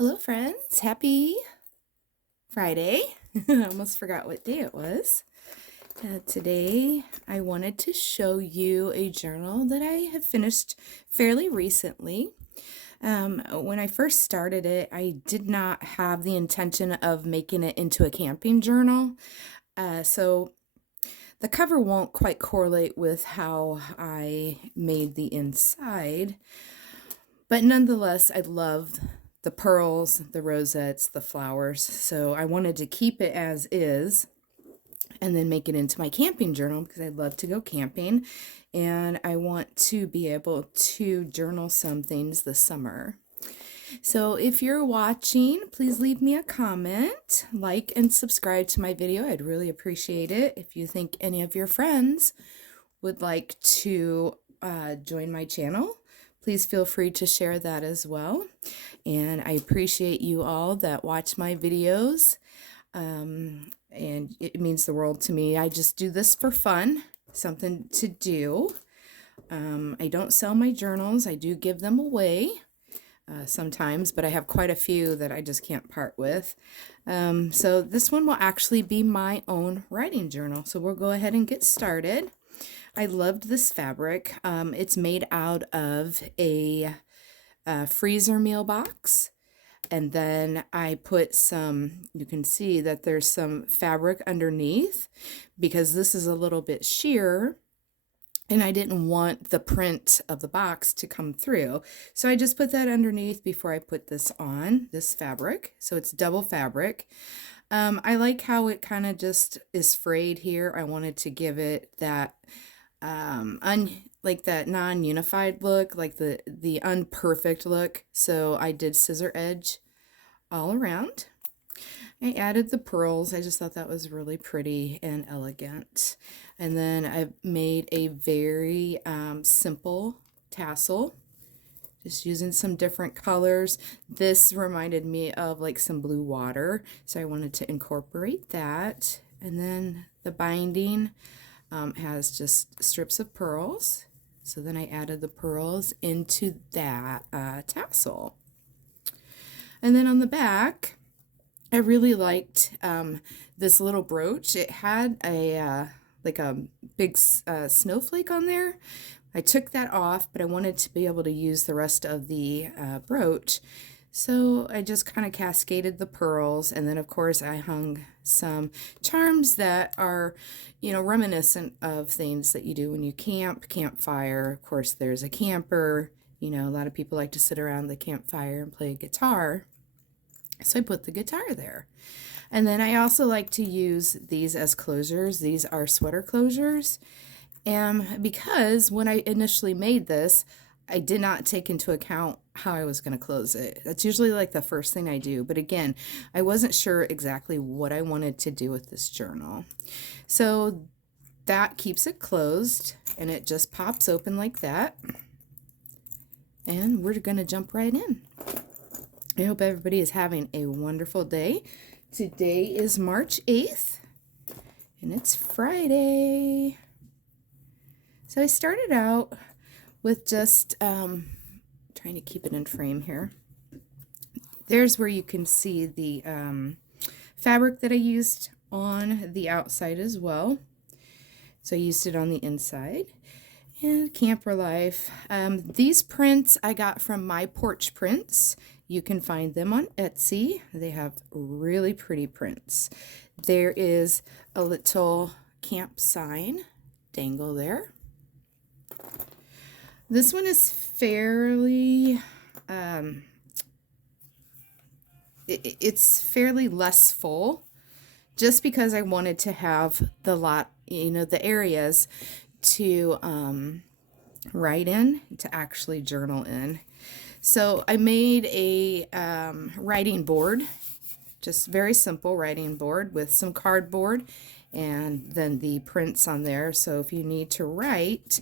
Hello, friends. Happy Friday. I almost forgot what day it was. Today, I wanted to show you a journal that I have finished fairly recently. When I first started it, I did not have the intention of making it into a camping journal. So the cover won't quite correlate with how I made the inside. But nonetheless, I loved the pearls, the rosettes, the flowers. So I wanted to keep it as is and then make it into my camping journal because I love to go camping and I want to be able to journal some things this summer. So if you're watching, please leave me a comment, like and subscribe to my video. I'd really appreciate it. If you think any of your friends would like to join my channel, please feel free to share that as well. And I appreciate you all that watch my videos. And it means the world to me. I just do this for fun, something to do. I don't sell my journals. I do give them away sometimes, but I have quite a few that I just can't part with. So this one will actually be my own writing journal. So we'll go ahead and get started. I loved this fabric. It's made out of a freezer meal box. And then I put some, you can see that there's some fabric underneath because this is a little bit sheer and I didn't want the print of the box to come through. So I just put that underneath before I put this on, this fabric. So it's double fabric. I like how it kind of just is frayed here. I wanted to give it that like that non-unified look, like the unperfect look. So I did scissor edge all around. I added the pearls. I just thought that was really pretty and elegant. And then I made a very simple tassel, just using some different colors. This reminded me of like some blue water, so I wanted to incorporate that. And then the binding has just strips of pearls. So then I added the pearls into that tassel. And then on the back, I really liked this little brooch. It had a like a big snowflake on there. I took that off, but I wanted to be able to use the rest of the brooch. So I just kind of cascaded the pearls, and then of course I hung some charms that are, you know, reminiscent of things that you do when you camp, campfire. Of course, there's a camper. You know, a lot of people like to sit around the campfire and play guitar. So I put the guitar there. And then I also like to use these as closures. These are sweater closures. And because when I initially made this, I did not take into account how I was going to close it. That's usually like the first thing I do. But again, I wasn't sure exactly what I wanted to do with this journal. So that keeps it closed and it just pops open like that. And we're going to jump right in. I hope everybody is having a wonderful day. Today is March 8th and it's Friday. So I started out with just trying to keep it in frame here. There's where you can see the fabric that I used on the outside as well. So I used it on the inside. And Camper Life. These prints I got from My Porch Prints. You can find them on Etsy. They have really pretty prints. There is a little camp sign dangle there. This one is fairly, it's fairly less full just because I wanted to have the lot, you know, the areas to write in, to actually journal in. So I made a writing board, just very simple writing board with some cardboard and then the prints on there. So if you need to write,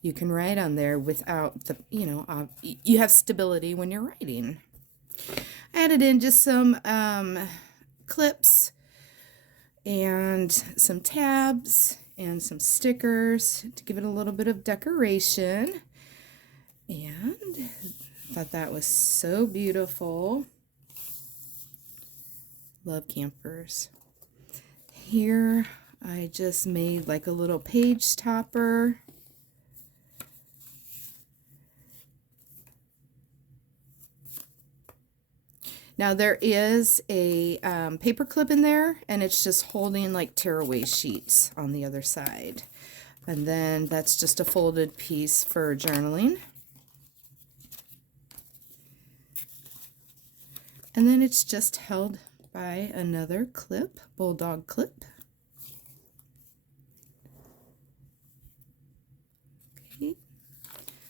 you can write on there without the, you know, you have stability when you're writing. I added in just some clips and some tabs and some stickers to give it a little bit of decoration. And I thought that was so beautiful. Love campers. Here I just made like a little page topper. Now there is a paper clip in there, and it's just holding like tearaway sheets on the other side. And then that's just a folded piece for journaling. And then it's just held by another clip, bulldog clip. Okay.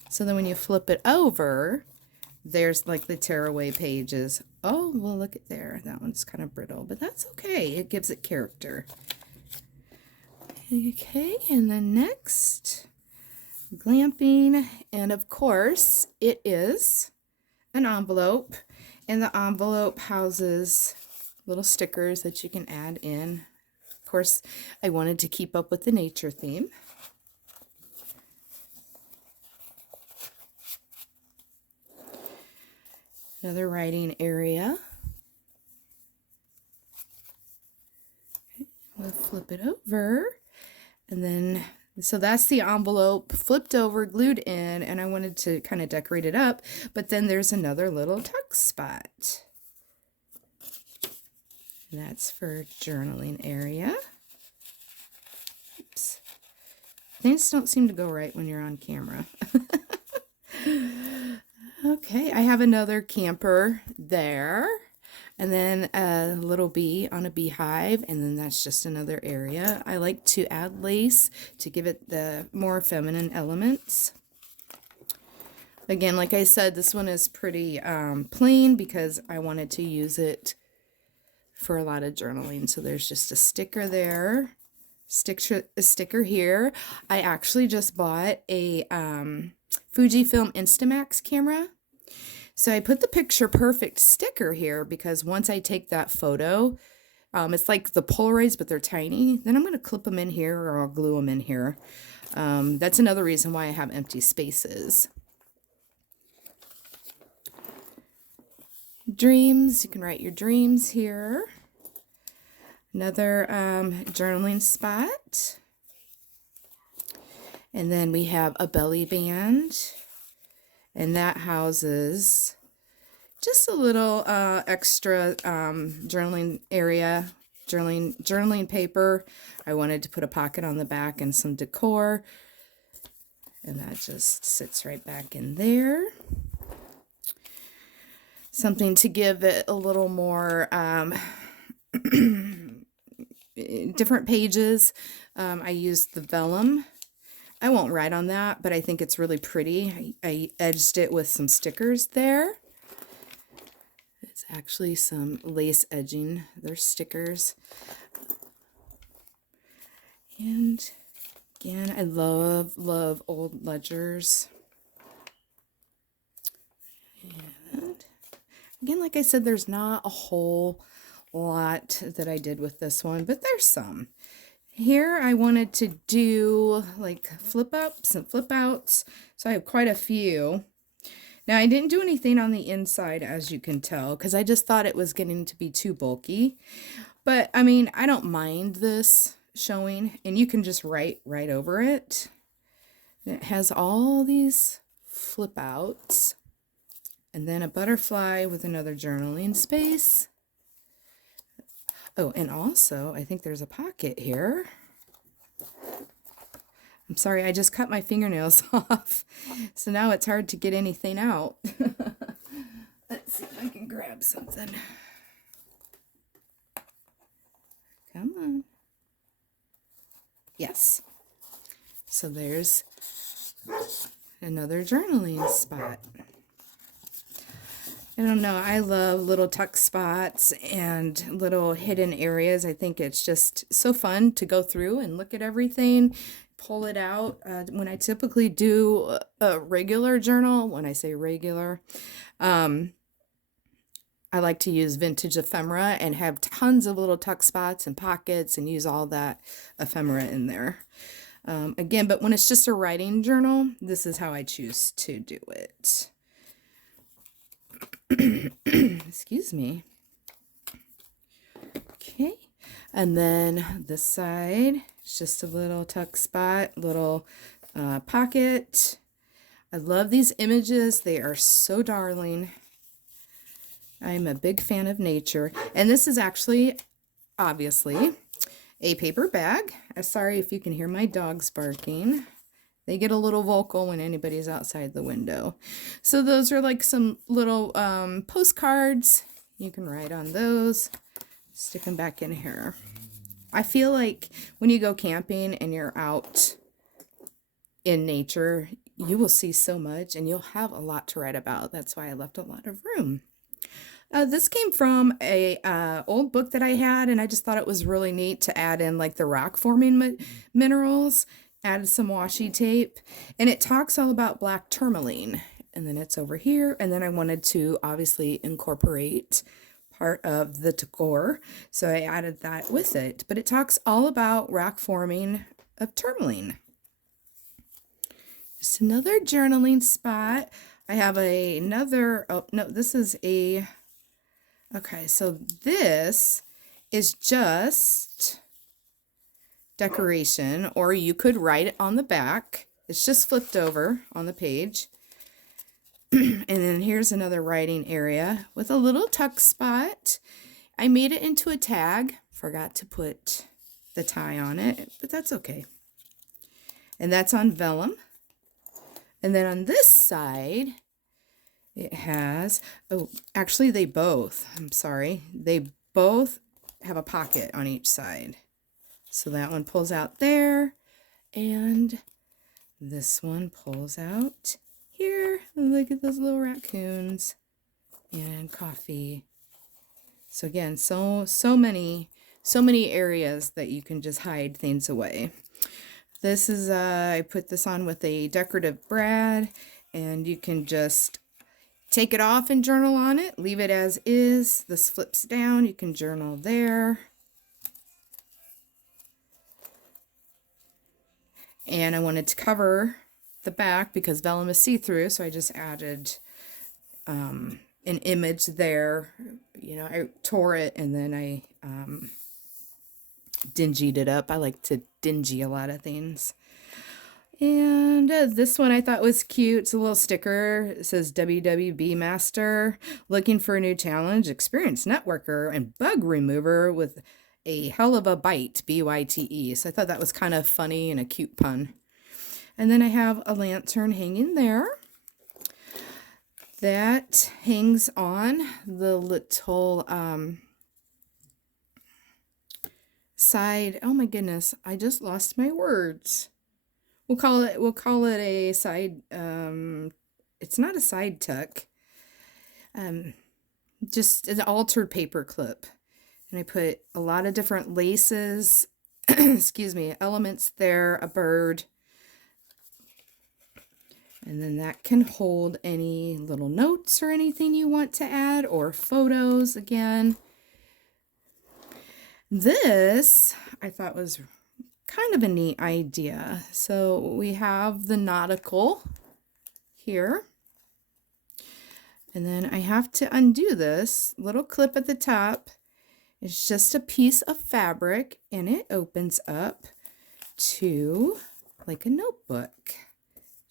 So then when you flip it over, there's like the tearaway pages. Oh, well, look at there. That one's kind of brittle, but that's okay. It gives it character. Okay, and then next, glamping. And of course, it is an envelope. And the envelope houses little stickers that you can add in. Of course, I wanted to keep up with the nature theme. Another writing area. Okay, we'll flip it over. And then, so that's the envelope flipped over, glued in, and I wanted to kind of decorate it up. But then there's another little tuck spot. And that's for journaling area. Oops. Things don't seem to go right when you're on camera. Okay, I have another camper there, and then a little bee on a beehive, and then that's just another area. I like to add lace to give it the more feminine elements. Again, like I said, this one is pretty plain because I wanted to use it for a lot of journaling. So there's just a sticker there, a sticker here. I actually just bought a Fujifilm Instamax camera. So I put the picture perfect sticker here because once I take that photo, it's like the Polaroids, but they're tiny. Then I'm going to clip them in here, or I'll glue them in here. That's another reason why I have empty spaces. Dreams, you can write your dreams here. Another journaling spot. And then we have a belly band, and that houses just a little extra journaling area, journaling paper. I wanted to put a pocket on the back and some decor, and that just sits right back in there. Something to give it a little more different pages. I used the vellum. I won't write on that, but I think it's really pretty. I edged it with some stickers there. It's actually some lace edging. They're stickers. And again, I love old ledgers. And again, like I said, there's not a whole lot that I did with this one, but there's some. Here I wanted to do like flip ups and flip outs, so I have quite a few. Now I didn't do anything on the inside, as you can tell, because I just thought it was getting to be too bulky. But I mean, I don't mind this showing, and you can just write right over it. And it has all these flip outs, and then a butterfly with another journaling space. Oh, and also, I think there's a pocket here. I'm sorry, I just cut my fingernails off. So now it's hard to get anything out. Let's see if I can grab something. Come on. Yes. So there's another journaling spot. I don't know, I love little tuck spots and little hidden areas. I think it's just so fun to go through and look at everything, pull it out. When I typically do a regular journal, when I say regular, I like to use vintage ephemera and have tons of little tuck spots and pockets and use all that ephemera in there. Again, but when it's just a writing journal, this is how I choose to do it. Excuse me. And then this side is just a little tuck spot, little pocket. I love these images. They are so darling. I'm a big fan of nature. And this is actually, obviously, a paper bag. I'm sorry if you can hear my dogs barking. They get a little vocal when anybody's outside the window. So those are like some little postcards. You can write on those. Stick them back in here. I feel like when you go camping and you're out in nature, you will see so much and you'll have a lot to write about. That's why I left a lot of room. This came from a old book that I had, and I just thought it was really neat to add in like the rock forming minerals. Added some washi tape, and it talks all about black tourmaline. And then it's over here, and then I wanted to obviously incorporate part of the decor, so I added that with it. But it talks all about rock forming of tourmaline. Just another journaling spot. I have another, oh no, this is a, okay, so this is just decoration, or you could write it on the back. It's just flipped over on the page. And then here's another writing area with a little tuck spot. I made it into a tag. Forgot to put the tie on it, but that's okay. And that's on vellum. And then on this side, it has, oh, actually they both, I'm sorry, they both have a pocket on each side. So that one pulls out there, and this one pulls out here. Look at those little raccoons and coffee. So again, so many areas that you can just hide things away. This is, I put this on with a decorative brad, and you can just take it off and journal on it. Leave it as is. This flips down. You can journal there. And I wanted to cover the back because vellum is see-through, so I just added an image there. You know, I tore it and then I dingied it up. I like to dingy a lot of things. And this one I thought was cute. It's a little sticker. It says WWB Master, looking for a new challenge, experienced networker and bug remover with a hell of a bite, B-Y-T-E. So I thought that was kind of funny and a cute pun. And then I have a lantern hanging there. That hangs on the little side. Oh my goodness, I just lost my words. We'll call it a side, it's not a side tuck. Just an altered paper clip. And I put a lot of different laces, excuse me, elements there, a bird. And then that can hold any little notes or anything you want to add, or photos again. This I thought was kind of a neat idea. So we have the nautical here. And then I have to undo this little clip at the top. It's just a piece of fabric, and it opens up to like a notebook.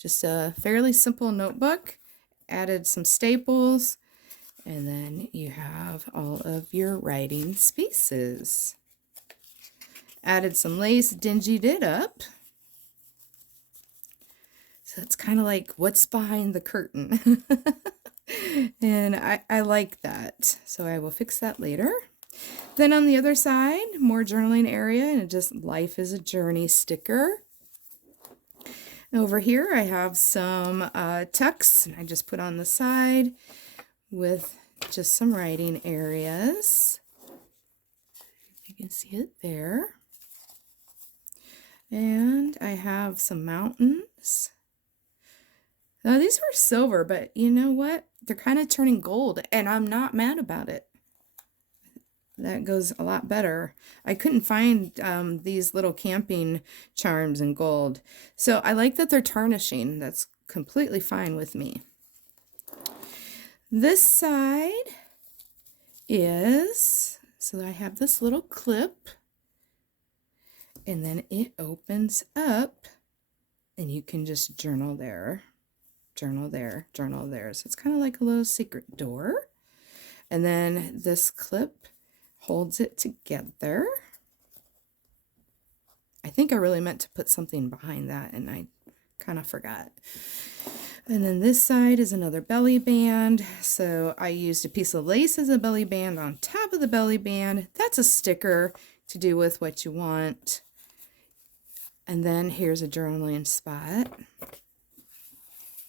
Just a fairly simple notebook. Added some staples, and then you have all of your writing spaces. Added some lace, dingied it up. So it's kind of like what's behind the curtain. And I like that. So I will fix that later. Then on the other side, more journaling area, and just life is a journey sticker. Over here I have some tucks I just put on the side with just some writing areas. You can see it there. And I have some mountains. Now these were silver, but you know what? They're kind of turning gold, and I'm not mad about it. That goes a lot better. I couldn't find these little camping charms in gold. So I like that they're tarnishing. That's completely fine with me. This side is, so I have this little clip. And then it opens up and you can just journal there, journal there, journal there. So it's kind of like a little secret door. And then this clip holds it together. I think I really meant to put something behind that and I kind of forgot. And then this side is another belly band. So I used a piece of lace as a belly band on top of the belly band. That's a sticker to do with what you want. And then here's a journaling spot.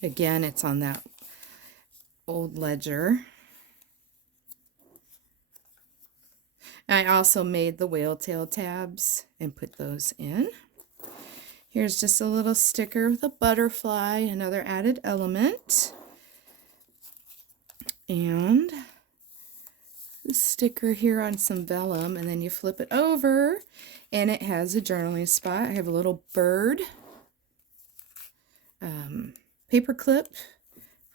Again, it's on that old ledger. I also made the whale tail tabs and put those in. Here's just a little sticker with a butterfly, another added element. And the sticker here on some vellum, and then you flip it over and it has a journaling spot. I have a little bird, paper clip,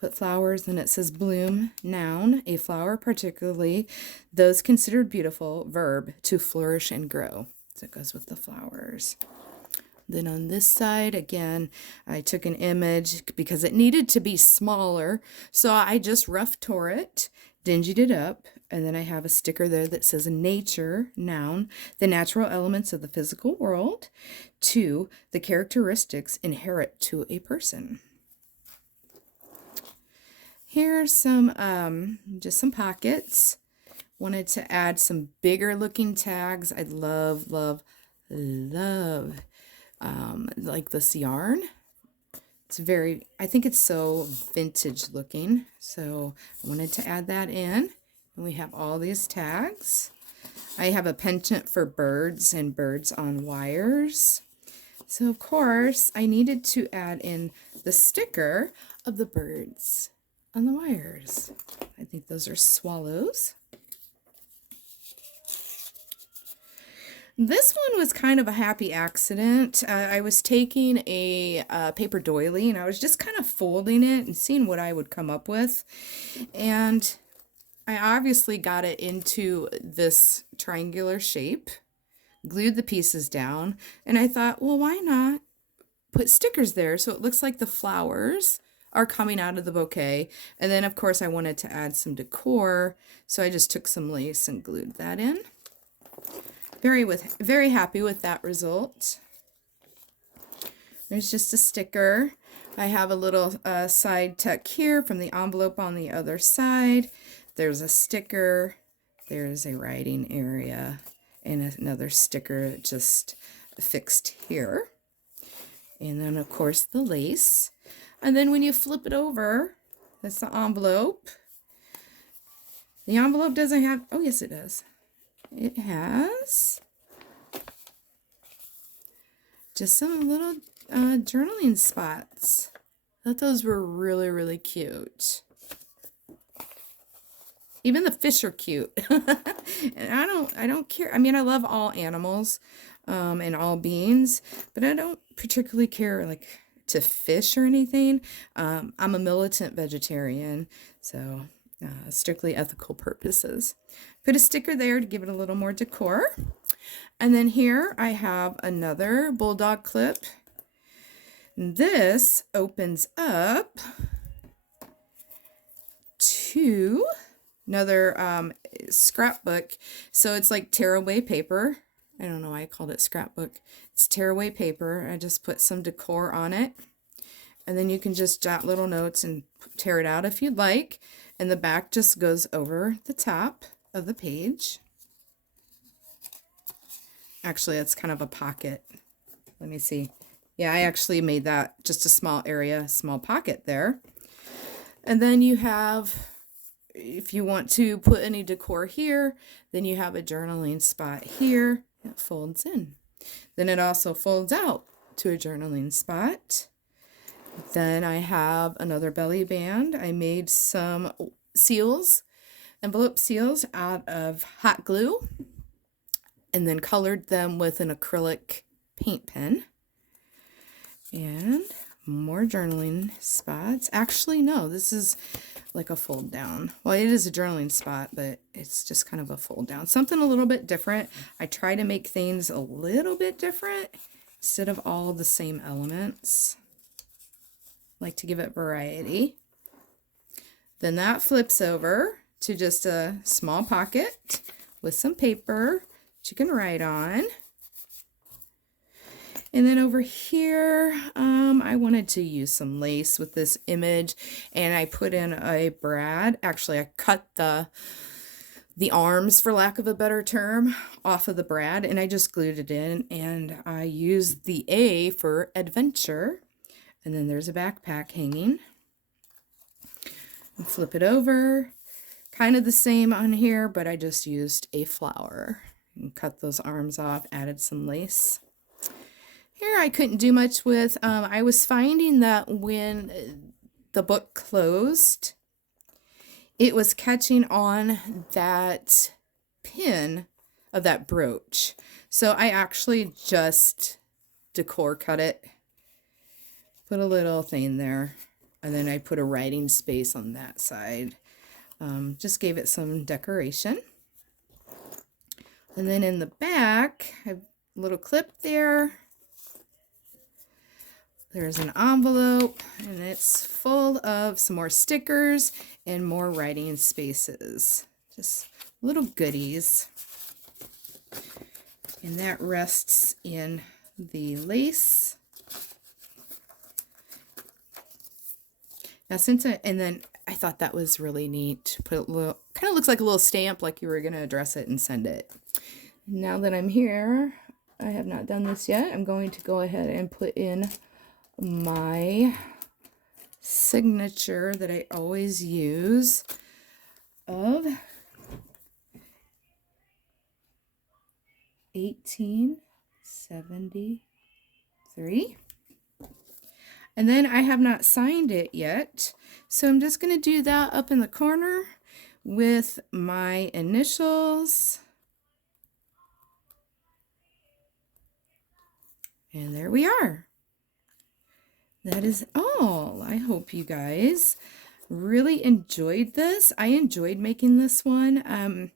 put flowers, and it says bloom, noun, a flower particularly, those considered beautiful, verb, to flourish and grow. So it goes with the flowers. Then on this side, again, I took an image because it needed to be smaller. So I just rough tore it, dingied it up, and then I have a sticker there that says nature, noun, the natural elements of the physical world, to the characteristics inherent to a person. Here's some, just some pockets. Wanted to add some bigger looking tags. I love like this yarn. It's very, I think it's so vintage looking. So I wanted to add that in. And we have all these tags. I have a pendant for birds and birds on wires. So of course I needed to add in the sticker of the birds on the wires. I think those are swallows. This one was kind of a happy accident. I was taking a paper doily and I was just kind of folding it and seeing what I would come up with. And I obviously got it into this triangular shape, glued the pieces down, and I thought, well, why not put stickers there so it looks like the flowers are coming out of the bouquet. And then of course I wanted to add some decor, so I just took some lace and glued that in. Very happy with that result. There's just a sticker. I have a little side tuck here from the envelope on the other side. There's a sticker. There's a writing area and another sticker just fixed here. And then of course the lace. And then when you flip it over, that's the envelope. The envelope doesn't have, oh yes it does. It has just some little journaling spots. I thought those were really cute. Even the fish are cute. And I don't care. I mean, I love all animals and all beings, but I don't particularly care like to fish or anything. I'm a militant vegetarian, so strictly ethical purposes. Put a sticker there to give it a little more decor. And then here I have another bulldog clip. This opens up to another scrapbook. So it's like tearaway paper. I don't know why I called it scrapbook. It's tearaway paper. I just put some decor on it. And then you can just jot little notes and tear it out if you'd like. And the back just goes over the top of the page. Actually, it's kind of a pocket. Let me see. Yeah, I actually made that just a small area, small pocket there. And then you have, if you want to put any decor here, then you have a journaling spot here. It folds in. Then it also folds out to a journaling spot. Then I have another belly band. I made some seals, envelope seals out of hot glue, and then colored them with an acrylic paint pen. And more journaling spots. Actually, no, this is like a fold down. Well, it is a journaling spot, but it's just kind of a fold down. Something a little bit different. I try to make things a little bit different instead of all the same elements. Like to give it variety. Then that flips over to just a small pocket with some paper that you can write on. And then over here, I wanted to use some lace with this image, and I put in a brad. Actually, I cut the arms, for lack of a better term, off of the brad, and I just glued it in, and I used the A for adventure. And then there's a backpack hanging. And flip it over. Kind of the same on here, but I just used a flower and cut those arms off, added some lace. Here I couldn't do much with. I was finding that when the book closed, it was catching on that pin of that brooch. So I actually just decor cut it, put a little thing there, and then I put a writing space on that side. Just gave it some decoration. And then in the back, I have a little clip there. There's an envelope, and it's full of some more stickers and more writing spaces. Just little goodies. And that rests in the lace. Now and then I thought that was really neat to put a little, kind of looks like a little stamp, like you were going to address it and send it. Now that I'm here, I have not done this yet. I'm going to go ahead and put in my signature that I always use of 1873. And then I have not signed it yet, so I'm just going to do that up in the corner with my initials. And there we are. That is all. I hope you guys really enjoyed this. I enjoyed making this one.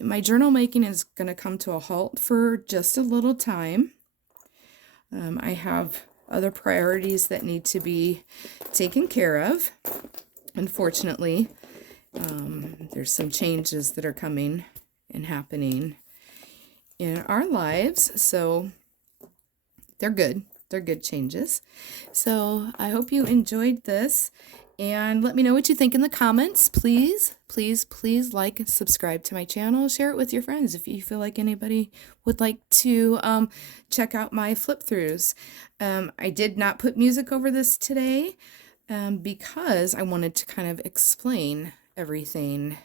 My journal making is going to come to a halt for just a little time. I have other priorities that need to be taken care of. Unfortunately, there's some changes that are coming and happening in our lives, so they're good. They're good changes. So I hope you enjoyed this, and let me know what you think in the comments. Please, please, please like and subscribe to my channel. Share it with your friends if you feel like anybody would like to check out my flip throughs. I did not put music over this today because I wanted to kind of explain everything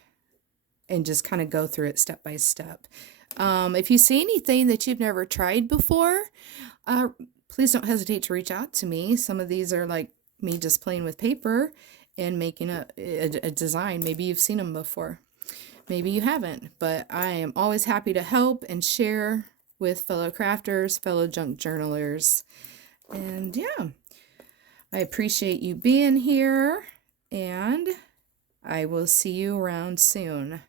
and just kind of go through it step by step. If you see anything that you've never tried before, please don't hesitate to reach out to me. Some of these are like me just playing with paper and making a design. Maybe you've seen them before. Maybe you haven't, but I am always happy to help and share with fellow crafters, fellow junk journalers. And yeah, I appreciate you being here, and I will see you around soon.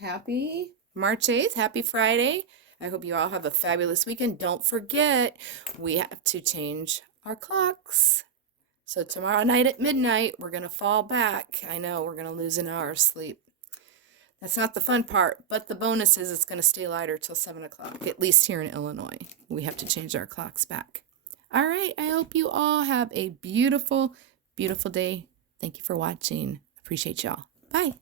Happy March 8th. Happy Friday. I hope you all have a fabulous weekend. Don't forget, we have to change our clocks. So tomorrow night at midnight, we're going to fall back. I know, we're going to lose an hour of sleep. That's not the fun part, but the bonus is it's going to stay lighter till 7 o'clock, at least here in Illinois. We have to change our clocks back. All right, I hope you all have a beautiful, beautiful day. Thank you for watching. Appreciate y'all. Bye.